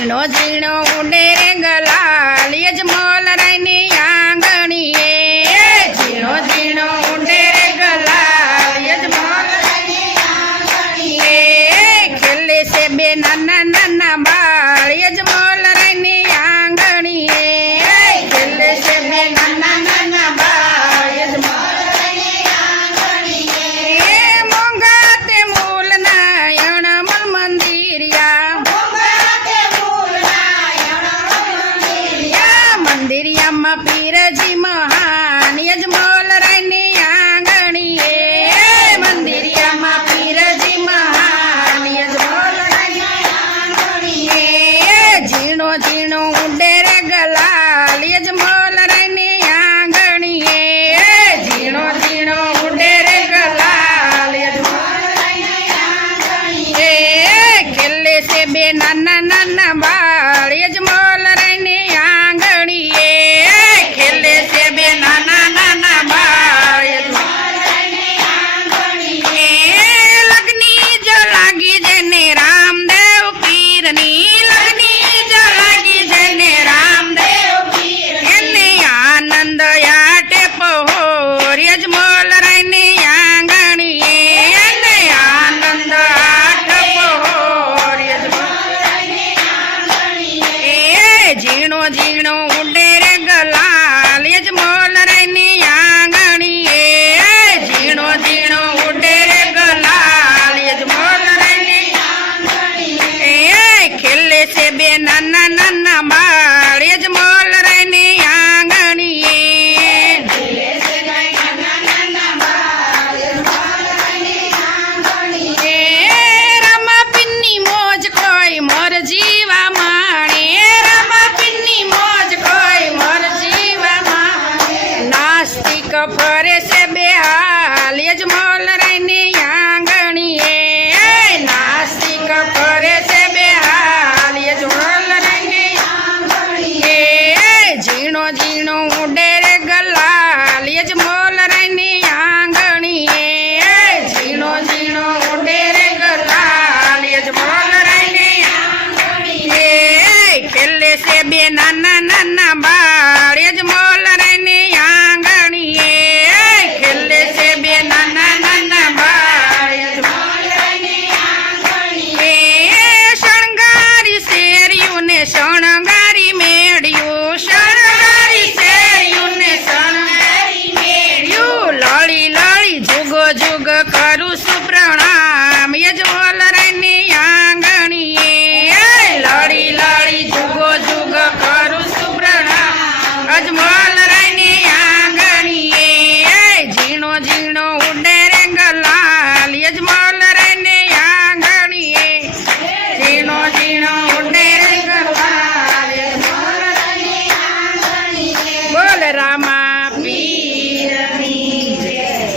ઝીણો ઝીણો ઉડે રે ગલાલ યજમોલ રાયની આંગણીએ ઝીણો ઝીણો ઉડે રે ગલાલ યજમોલ રાયની આંગણીએ ખેલે છે બે નાના નાના બાળ યજમોલ રાયની આંગણીએ ખેલે છે બે નાના નાના બાળ યજમોલ રાયની આંગણીએ મોંઘા તે મૂલ નાયણ મલ મંદિરિયા મંદિરિયામાં પીરજી મહાન યજમોલ રાયની આંગણીએ મંદિરિયામાં પીરજી મહાન યજમોલ રાયની આંગણીએ ઝીણો ઝીણો ઉડે રે ગલાલ યજમોલ રાયની આંગણીએ ઝીણો ઝીણો ઉડે રે ગલાલ યજમોલ રાયની આંગણીએ ખેલે છે બે નાના નાના બાળ યજમોલ રાયની આંગણીએ ખેલે છે બે નાના નાના બાળ યજમોલ રાયની આંગણીએ લગની જો લાગી જેને રામદેવ પીરની લગની જો લાગી જેને રામદેવ પીર એને આનંદ આટે પહોર યજમોલ રાયની આંગણીએ એને આનંદ આટે પહોર યજમોલ રાયની આંગણીએ ઝીણો ઝીણો ઉડે રે ગલાલ યજમોલ રાયની આંગણીએ ઝીણો ઝીણો ઉડે રે ગલાલ યજમોલ રાયની આંગણીએ ખેલે છે બે નાના નાના બાળ યજમોલ રાયની આંગણીએ ખેલે છે બે નાના નાના બાળ યજમોલ રાયની આંગણીએ રમાપીની મોજ કોઈ મોર જીવા માણે રમાપીની મોજ કોઈ મોર જીવા માણે નાસ્તિક ફરે છે બે હાલ યજમોલ રાયની આંગણીએ નાસ્તિક ફરે છે બે હાલ યજમોલ રાયની આંગણીએ ઝીણો ઝીણો ઉડે રે ગલાલ યજમોલ રાયની આંગણીએ ઝીણો ઝીણો ઉડે રે ગલાલ યજમોલ રાયની આંગણીએ ખેલે છે બે નાના નાના બાળ યજમોલ રાયની